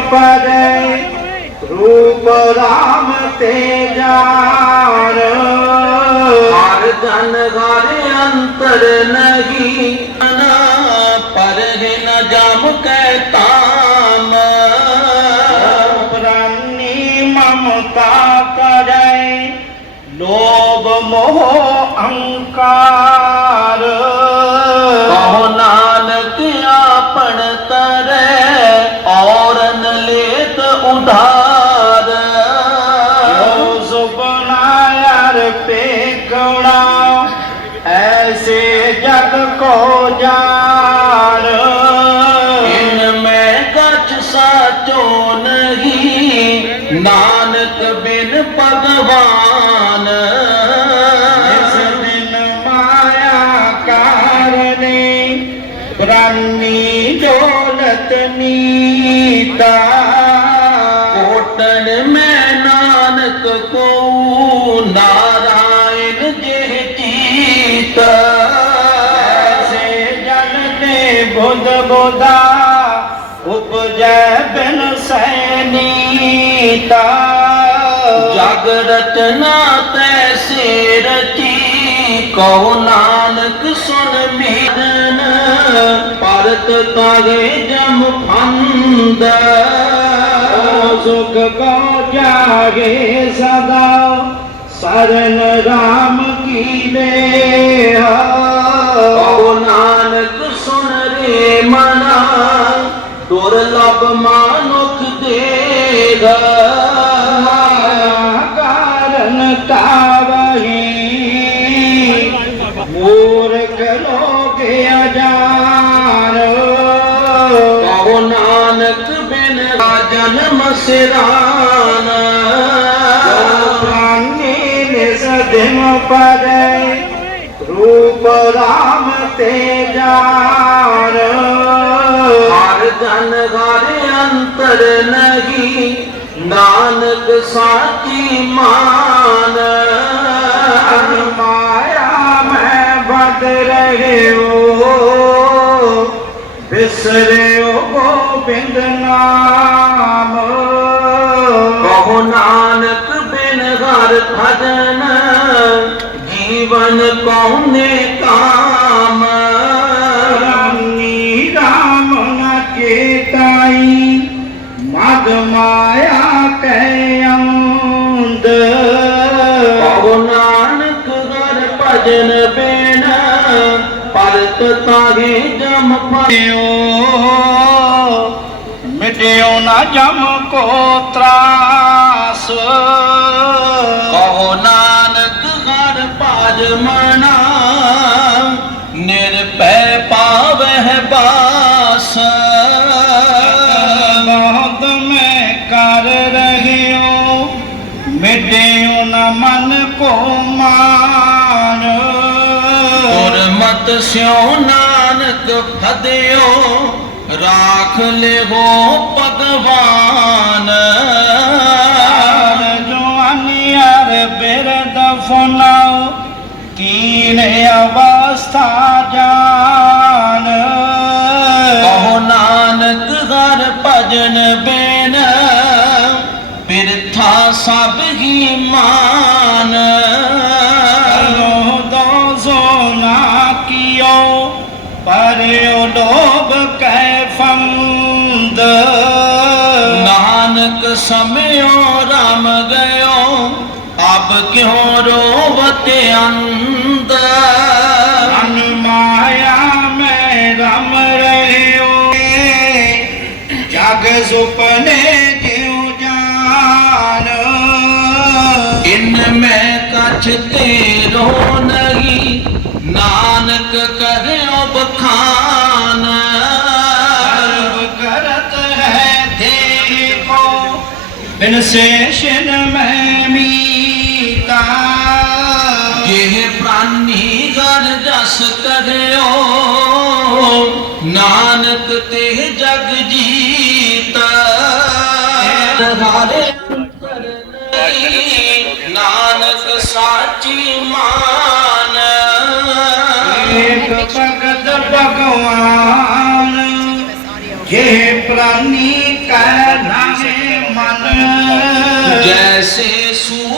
ਪਰੈ ਰੂਪ ਰਾਮ ਤੇ ਜਾਣ ਹਰ ਜਨ ਘਰ ਅੰਤਰ ਨਹੀ ਨਾ ਪਰ ਨ ਜਮ ਕੈ ਤਾਮ ਪ੍ਰਾਨੀ ਮਮਤਾ ਕਰੈ ਲੋਭ ਮੋਹ ਅਹੰਕਾਰ ਜਗ ਕੋ ਜਾਣ। ਇਨ ਮੈਂ ਸਾਚੋ ਨਹੀਂ ਨਾਨਕ ਬਿਨ ਭਗਵਾਨ। ਇਸ ਦਿਨ ਮਾਇਆ ਕਾਰਨੇ ਪ੍ਰਾਨੀ ਦੌਲਤ ਨੀਤਾ ਕੋਟਣ ਮੈਂ ਨਾਨਕ ਕੋ ਨਾਰਾਇਣ ਤੇ ਬੁੱਧ ਬੋਧਾ ਉਪਜੈ ਬਿਨ ਸੈਨੀਤਾ ਜਗ ਰਚਨਾ ਤੈਸੇ ਰਚੀ ਕਹੋ ਨਾਨਕ ਸੁਨ ਮੀਰਨ। ਪਰਤ ਤਾਗੇ ਜਮ ਫੰਦ। ਸੁਖ ਕੋ ਜਾਗੇ ਸਦਾ, ਸਰਨ ਰਾਮ ਕੀ ਲੈ ਦੇਗਾ। ਕਾਰਨ ਕਾਵਹੀ ਮੂਰਖ ਲੋਕ ਅਜਾਨ ਕਹੋ ਨਾਨਕ ਬਿਨ ਜਨਮ ਸਿਰਾਨ ਪ੍ਰਾਨੀ ਨਿਸ ਦਿਨ ਪਰੈ, ਰੂਪ ਰਾਮ ਤੇ ਜਾਣ ਹਰ ਘਰ ਅੰਤਰ ਨਹੀ ਨਾਨਕ ਸਾਚੀ ਮਾਨ। ਮਾਇਆ ਮੈਂ ਬਦ ਰਹਿਓ ਬਿਸਰਿਓ ਗੋਬਿੰਦ ਨਾਮ। ਕਹੋ ਨਾਨਕ ਬਿਨ ਘਰ ਭਜਨ ਜੀਵਨ ਕੌਨੇ ਕਾਮ। ਨ ਚੇਤਾਈ ਮਦ ਮਾਇਆ ਕੈ ਅੰਦ ਕਹੋ ਨਾਨਕ ਘਰ ਭਜਨ ਬਿਨ ਪਰਤ ਤਾਗੇ ਜਮ ਪਾਇਓ ਮਿਟਿਓ ਨਾ ਜਮ ਕੋ ਤਰਾਸ ਮਨ ਕੋ ਮਾਨ ਗੁਰਮਤਿ ਸਿਉ ਨਾਨਕ ਫਦਿਓ ਰਾਖ ਲਿਵੋ ਭਗਵਾਨ। ਜਵਾਨੀਆਰ ਬਿਰਦ ਫਨਾਓ ਕੀਨ ਸਭ ਹੀ ਮਾਨ ਲੋ ਪਰਿਓ ਲੋਭ ਕੈ ਫੰਦ। ਨਾਨਕ ਸਮਿਓ, ਰਮ ਗਇਓ ਅਬ ਕਿਉ ਰੋਵਤ ਅੰਦ ਅਨ ਮਾਇਆ ਮੈਂ ਰਮ ਰਹਿਓ। ਜਗ ਸੁਪਨੇ ਇਨ ਮੈਂ ਕਛ ਤੇਰੋ ਨਹੀਂ ਨਾਨਕ ਕਹਿਓ ਬਖਾਨ। ਸਰਬ ਕਰਤ ਹੈ ਦੇਖੋ ਬਿਨ ਸੇਸ਼ਨ ਮੈਂ ਮੀਤਾ। ਇਹ ਪ੍ਰਾਨੀ ਗਰ ਜਸ ਕਰਿਓ ਨਾਨਕ ਤੇ ਜਗ ਜੀਤ। ਹਾਰੇ ਨਾਨਕ ਸਾਚੀ ਮਾਨ। ਏਕ ਭਗਤ ਭਗਵਾਨ ਜੇ ਪ੍ਰਾਨੀ ਕਹਿ ਨਾਮੇ ਮਨ। ਜੈਸੇ ਸੂ